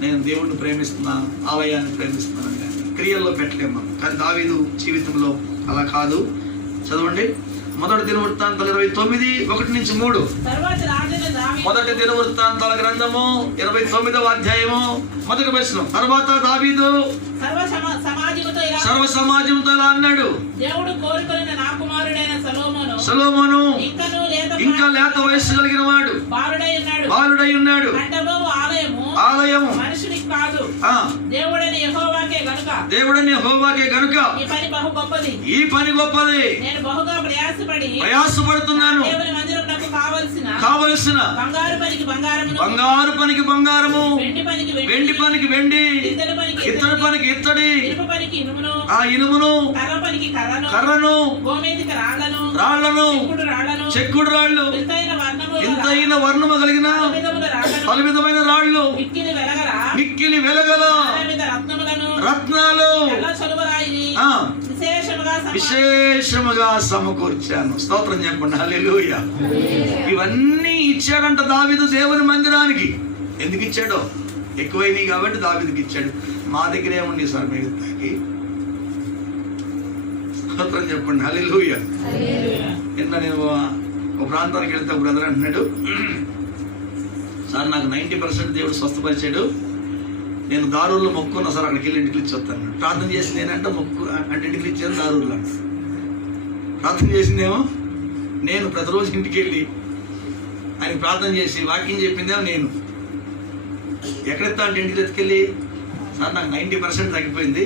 నేను దేవుణ్ణి ప్రేమిస్తున్నాను, ఆలయాన్ని ప్రేమిస్తున్నాను, కానీ క్రియల్లో పెట్టలేము మనం. కానీ దావీదు జీవితంలో అలా కాదు. చదవండి, మొదటి దినవృత్తాంతాలు 29:1-3. మొదటి దినవృత్తాంతాల గ్రంథము 29వ అధ్యాయము 1వ వచనం. తర్వాత దావీదు సర్వ సమాజంతో ఇలా అన్నాడు, దేవుడు కోరుకొనిన నా కుమారుడైన సొలొమోను ఇంకా లేత వయస్సు కలిగిన వాడు, బాలుడై ఉన్నాడు. ఆలయము మనుషునికి కాదు, దేవుడని యెహోవాకే గనుక ఈ పని గొప్పది. నేను బహుగా ప్రయాసపడుతున్నాను. కావలసిన బంగారు పనికి బంగారము, వెండి పనికి వెండి, ఇత్తడి పనికి ఇత్తడి, ఆ ఇనుమును, కర్రను, రాళ్లను, చెక్కుడు రాళ్ళు, ఇంతైన వర్ణము కలిగిన పలు విధమైన రాళ్ళు, మిక్కిలి వెలగల రత్నాలు విశేషముగా సమకూర్చాను. స్తోత్రం చెప్పండి, హల్లెలూయా. ఇవన్నీ ఇచ్చాడంట దావీదు దేవుని మందిరానికి. ఎందుకు ఇచ్చాడో, ఎక్కువైనాయి కాబట్టి దావీదుకి ఇచ్చాడు. మా దగ్గర ఏముంది సార్ మిగతాకి? స్తోత్రం చెప్పండి, హల్లెలూయా. నిన్న నేను ఒక ప్రాంతానికి వెళ్తే ఒక బ్రదర్ అంటున్నాడు, సార్ నాకు 90% దేవుడు స్వస్థపరిచాడు, నేను దారుల్లో మొక్కున్నా సార్, అక్కడికి వెళ్ళి ఇంటికి ఇచ్చి వస్తాను. ప్రార్థన చేసి నేనంటే మొక్కు అంటే ఇంటికి ఇచ్చాను దారుల్లో అంట. ప్రార్థన చేసిందేమో నేను, ప్రతిరోజు ఇంటికి వెళ్ళి ఆయన ప్రార్థన చేసి వాక్యం చెప్పిందేమో నేను. ఎక్కడెత్తా అంటే ఇంటికి ఎత్తుకెళ్ళి, సార్ నాకు 90% తగ్గిపోయింది,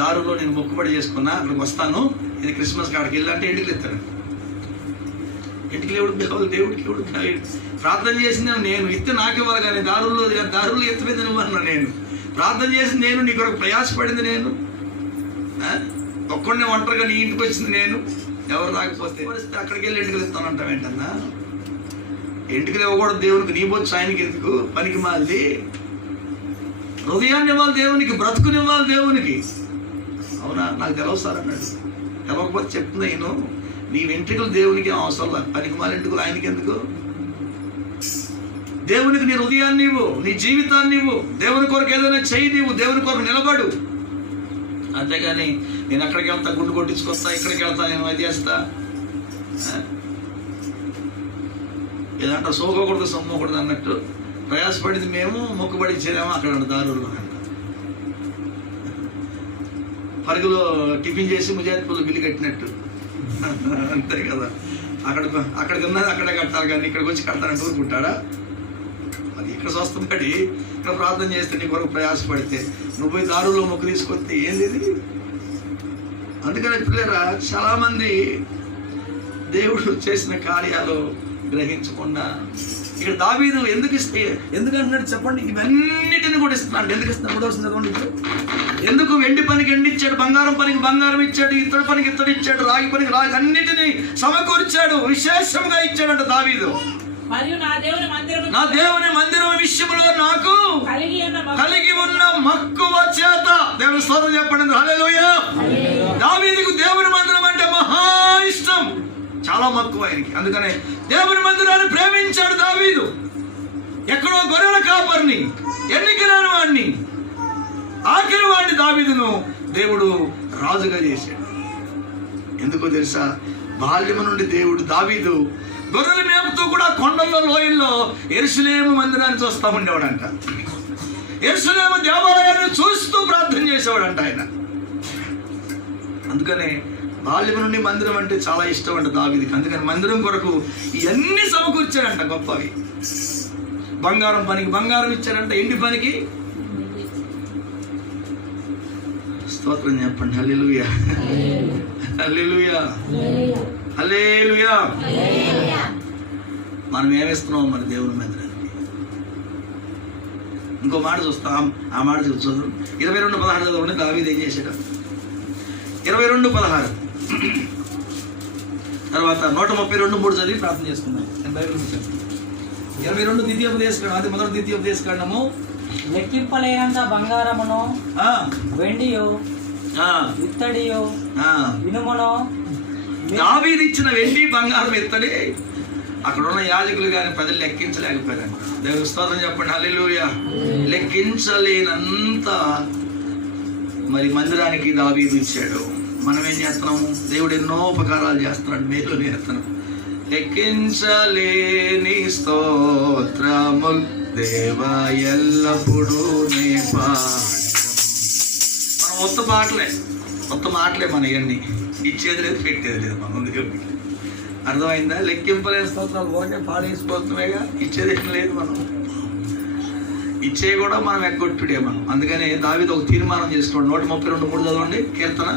దారుల్లో నేను మొక్కుబడి చేసుకున్నా, అక్కడికి వస్తాను, ఇది క్రిస్మస్ కాడికి వెళ్ళి అంటే ఇంటికి ఎత్తాడు. ఇంటికి ఎవడికి కావాలి, దేవుడికి ఎవడికి కావాలి. ప్రార్థన చేసిందేమో నేను, ఇస్తే నాకివ్వాలి కానీ దారుల్లో ఎత్తిపోయింది నువ్వు అన్నా నేను. ప్రార్థన చేసింది నేను, నీ కొరకు ప్రయాసపడింది నేను, ఒక్కడినే ఒంటరిగా నీ ఇంటికి వచ్చింది నేను, ఎవరు రాకపోతే అక్కడికి వెళ్ళి ఇంటికి ఇస్తానంటావు ఏంటన్నా? ఇంటికి ఇవ్వకూడదు దేవునికి, నీ బొచ్చు ఆయనకి ఎందుకు? పనికి మాలిది. హృదయాన్ని ఇవ్వాలి దేవునికి, బ్రతుకునివ్వాలి దేవునికి. అవునా, నాకు తెలవు సార్ అన్నాడు. తెలవకపోతే చెప్తుంది నేను, నీ వెంట్రుకలు దేవునికి అవసరం లేదు, పనికి మాలి వెంట్రుకలు ఆయనకి ఎందుకు? దేవునికి నీ హృదయాన్ని ఇవ్వు, నీ జీవితాన్ని ఇవ్వు, దేవుని కొరకు ఏదైనా చెయ్యి, నీవు దేవుని కొరకు నిలబడు. అంతేగాని నేను అక్కడికి వెళ్తా, గుండు కొట్టించుకొస్తా, ఇక్కడికి వెళ్తా, నేను అది చేస్తా, ఏదంట సోకకూడదు సొమ్మకూడదు అన్నట్టు ప్రయాసపడింది మేము, మొక్కుబడి ఇచ్చేదేమో అక్కడ దారుల్లో అంట. పరుగులో టిఫిన్ చేసి ముజాయిద్పూర్లో బిల్లు కట్టినట్టు అంతే కదా. అక్కడికి ఉన్నది అక్కడే కట్టాలి కానీ ఇక్కడికి వచ్చి కడతానంటే ఊరుకుంటాడా? అది ఇక్కడ స్వస్థం పడి ఇక్కడ ప్రార్థన చేస్తే నీ కొరకు ప్రయాసపడితే నువ్వు పోయి దారుల్లో మొక్కు తీసుకొస్తే ఏం లేదు. అందుకని పిల్లరా, చాలా మంది దేవుడు చేసిన కార్యాలు గ్రహించకుండా ఇక్కడ దావీదు ఎందుకంటున్నాడు చెప్పండి? ఇవన్నిటిని కూడా ఇస్తున్నాడు. ఎందుకు ఇస్తున్నాడు కూడా వస్తుంది. ఎందుకు వెండి పనికి ఎండి ఇచ్చాడు, బంగారం పనికి బంగారం ఇచ్చాడు, ఇత్తడి పనికి ఇత్తడి ఇచ్చాడు, రాగి పనికి రాగి, అన్నిటినీ సమకూర్చాడు, విశేషంగా ఇచ్చాడంట దావీదు. మరియు నా దేవుని మందిరం విషయంలో నాకు కలిగి ఉన్న మక్కువ చేత, దేవుని స్తోత్రం చెప్పండి, హల్లెలూయా. దావీదుకు దేవుని మందిరం అంటే మహా ఇష్టం, చాలా మక్కువ ఆయనకి. అందుకనే దేవుని మందిరాన్ని ప్రేమించాడు దావీదు. ఎక్కడో గొర్రెల కాపరిని, ఎన్నికలేని వాడిని, ఆఖరి వాడిని దావీదును దేవుడు రాజుగా చేశాడు. ఎందుకో తెలుసా? బాల్యము నుండి దేవుడు దావీదు గొర్రెలు మేపుతూ కూడా కొండల్లో లోయల్లో యెరూషలేము మందిరాన్ని చూస్తూ ఉండేవాడంట. యెరూషలేము దేవాలయాన్ని చూస్తూ ప్రార్థన చేసేవాడంట ఆయన. అందుకనే బాల్యం నుండి మందిరం అంటే చాలా ఇష్టం అంట దావీదుకి. అందుకని మందిరం కొరకు ఇవన్నీ సమకూర్చాడంట. గొప్పవి. బంగారం పనికి బంగారం ఇచ్చాడంట, ఎండి పనికి. స్తోత్రం చెప్పండి, హల్లెలూయా, హల్లెలూయా, హల్లెలూయా. మనం ఏమిస్తున్నాం మరి దేవుని మందిరానికి? ఇంకో మాట చూస్తాం, ఆ మాట చూద్దాం. 22:16 చదవండి. దావీదు ఏం చేశాడు? 22:16 తర్వాత 132:3 చదివి ప్రార్థన చేసుకున్నాం. నేను బైబిల్ 22 ద్వితీయోపదేశకాండం, అది మొదటి ద్వితీయోపదేశకాండము. లెక్కింపలేనంత బంగారమును, వెండియో, ఇత్తడియో, ఇనుమునో, దావీదు ఇచ్చిన వెండి బంగారం ఇత్తడి అక్కడ ఉన్న యాజకులు కానీ ప్రజలు లెక్కించలేకపోయారు. దేవుని స్తోత్రం చెప్పండి, హల్లెలూయా. లెక్కించలేనంత మరి మందిరానికి దావీదు ఇచ్చాడు. మనం ఏం చేస్తున్నాము? దేవుడు ఎన్నో ఉపకారాలు చేస్తున్నాడు, మేలు చేస్తున్నాం. లెక్కించలేని స్తోత్రముల్ దేవా ఎల్లప్పుడూ నీ పాడెదం. మనం కొత్త మాటలే మన ఇవన్నీ. ఇచ్చేది లేదు, పెట్టేది లేదు మనం దేవుడికి. అర్థమైందా? లెక్కింపలేని స్తోత్రాలు ఊరకే పాడేసిపోతున్నాయిగా, ఇచ్చేది ఏం లేదు. మనం ఇచ్చే కూడా మనం ఎగ్గొట్టుడే మనం. అందుకనే దావీదు ఒక తీర్మానం చేసుకున్నాడు. 132:3 చదవండి కీర్తన.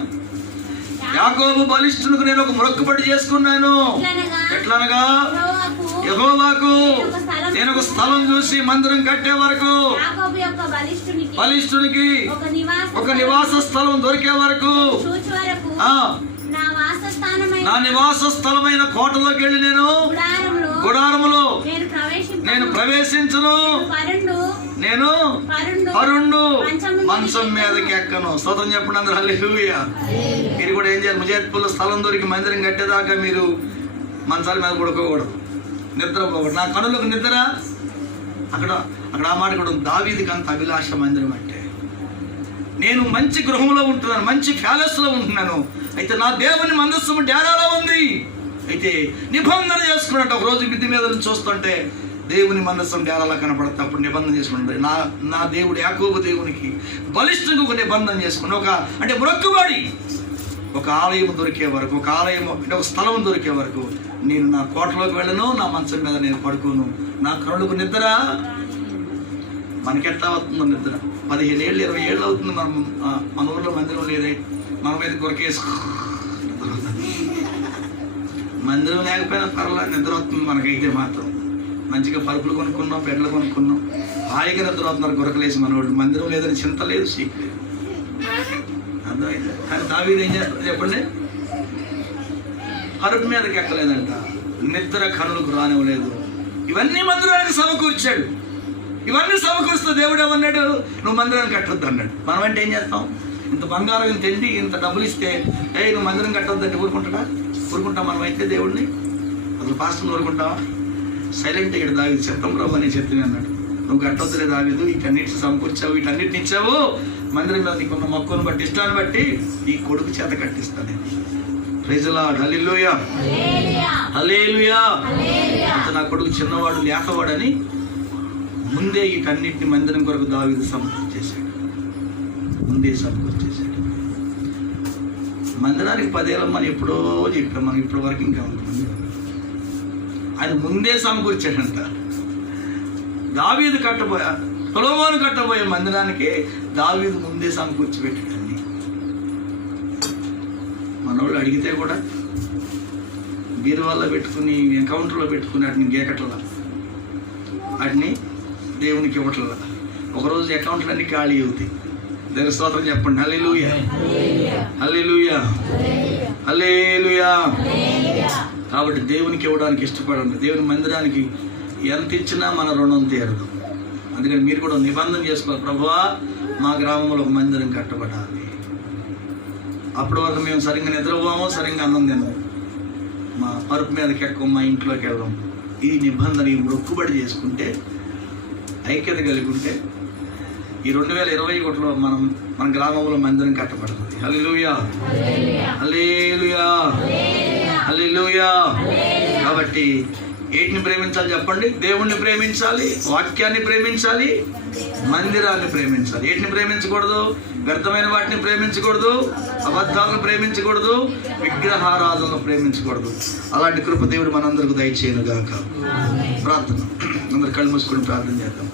యాకోబు బలిష్ఠునికి నేను ఒక మొక్కుబడి చేసుకున్నాను. ఎట్లనగా, యెహోవాకు నేను ఒక స్థలం చూసి మందిరం కట్టే వరకు, బలిష్ఠునికి ఒక నివాస స్థలం దొరికే వరకు, నా నివాస స్థలమైన కోటలోకి వెళ్ళి నేను గుడారములో నేను ప్రవేశించును, నేను పరుండు మంచం మీదకి ఎక్కను. స్తోత్రం చెప్పండి అందరూ, హల్లెలూయా. మీరు కూడా ఏం చేయాలి? ముజాయిద్పూర్లో స్థలం దొరికి మందిరం కట్టేదాకా మీరు మంచాల మీద పడుకోకూడదు, నిద్రపోకూడదు. నా కనులకు నిద్ర. అక్కడ ఆ మాట కూడా దావీదుకి అంత అభిలాష మందిరం అంటే. నేను మంచి గృహంలో ఉంటున్నాను, మంచి ప్యాలెస్లో ఉంటున్నాను, అయితే నా దేవుని మందస్సము డేరాలో ఉంది. అయితే నిబంధన చేసుకున్నట్టు ఒక రోజు మిద్ది మీద నుంచి చూస్తుంటే దేవుని మందసం డేరాలా కనపడతా. అప్పుడు నిబంధన చేసుకుంటాడు. నా దేవుడు యాకోబు దేవునికి బలిష్టంగా ఒక నిబంధన చేసుకుని అంటే మొక్కుబడి, ఒక ఆలయం దొరికే వరకు, ఒక ఆలయం అంటే ఒక స్థలం దొరికే వరకు నేను నా కోటలోకి వెళ్ళను, నా మంచం మీద నేను పడుకోను, నా కరుణకు నిద్ర. మనకెట్లా అవుతుందో నిద్ర? 15 ఏళ్ళు 20 ఏళ్ళు అవుతుంది మన ఊర్లో మందిరం లేదే, మన మీద కొరకేసుకో. మందిరం లేకపోయినా పర్వాలేదు, నిద్ర వస్తుంది మనకైతే మాత్రం. మంచిగా పరుపులు కొనుక్కున్నాం, పెడ్లు కొనుక్కున్నాం, హాయిగా నిద్ర అవుతున్నారు గొరకలేసి మనవాళ్ళు. మందిరం లేదని చింత లేదు, సీక్ లేదు. అర్థమైంది? కానీ దావీదు ఏం చేస్తారు చెప్పండి? పరుపు మీదకి ఎక్కలేదంట, నిద్ర కనులకు రానివ్వలేదు. ఇవన్నీ మందిరానికి సమకూర్చాడు. ఇవన్నీ సమకూరుస్తూ దేవుడు ఏమన్నాడు? నువ్వు మందిరాన్ని కట్టొద్దు అన్నాడు. మనం అంటే ఏం చేస్తాం? ఇంత బంగారం, ఇంత ఎండి, ఇంత డబ్బులు ఇస్తే నువ్వు మందిరం కట్టొద్దంటే ఊరుకుంటాం మనమైతే దేవుడిని? అసలు పాస్టర్ని ఊరుకుంటావా? సైలెంట్ ఇక్కడ దావీదు చెప్తాం అని చెప్తుంది అన్నాడు. నువ్వు కట్టొద్దులే దావీదు, వీటన్నిటిని సమకూర్చావు, వీటన్నిటిని ఇచ్చావు, మందిరం మీద నీకున్న మొక్కును బట్టి, ఇష్టాన్ని బట్టి ఈ కొడుకు చేత కట్టిస్తాను. ప్రైజ్ ది లార్డ్, హల్లెలూయా హల్లెలూయా. నా కొడుకు చిన్నవాడు, లేకవాడని ముందే వీటన్నిటిని మందిరం కొరకు దావీదు సమకూర్చేశాడు. ముందే సమకూర్చేశాడు. మందిరానికి 10 ఏళ్ళ మనం ఎప్పుడో చెప్పాం, మనం ఇప్పటి వరకు ఇంకా ఉంటుంది. ఆయన ముందే సమకూర్చాడంట. దావీదు సొలొమోను కట్టబోయే మందిరానికి దావీదు ముందే సమకూర్చి పెట్టాడండి. మనోళ్ళు అడిగితే కూడా బీరువాల్లో పెట్టుకుని, ఎన్కౌంటర్లో పెట్టుకుని వాటిని గేకట్లా, వాటిని దేవునికి ఇవ్వట్లా. ఒకరోజు అకౌంట్లు అన్ని ఖాళీ అవుతాయి. దేవుని స్తోత్రం చెప్పండి. హల్లెలూయా హల్లెలూయా హల్లెలూయా. కాబట్టి దేవునికి ఇవ్వడానికి ఇష్టపడండి. దేవుని మందిరానికి ఎంత ఇచ్చినా మన రుణం తీరదు. అందుకని మీరు కూడా నిబంధన చేసుకోవాలి. ప్రభువా, మా గ్రామంలో ఒక మందిరం కట్టబడాలి. అప్పటి వరకు మేము సరిగ్గా నిద్రపోము, సరిగ్గా అన్నం తినము, మా పరుపు మీదకి ఎక్కము, మా ఇంట్లోకి వెళ్ళాం. ఈ నిబంధన ఈ మొక్కుబడి చేసుకుంటే, ఐక్యత కలిగి ఉంటే ఈ 2021లో మన గ్రామంలో మందిరం కట్టబడుతుంది. హల్లెలూయా హల్లెలూయా హల్లెలూయా. కాబట్టి ఏటిని ప్రేమించాలి చెప్పండి? దేవుణ్ణి ప్రేమించాలి, వాక్యాన్ని ప్రేమించాలి, మందిరాన్ని ప్రేమించాలి. ఏటిని ప్రేమించకూడదు? వ్యర్థమైన వాటిని ప్రేమించకూడదు, అబద్ధాలను ప్రేమించకూడదు, విగ్రహారాధనను ప్రేమించకూడదు. అలాంటి కృప దేవుడు మనందరికి దయచేయను గాక. ప్రార్థన. అందరు కళ్ళు మూసుకొని ప్రార్థన చేద్దాం.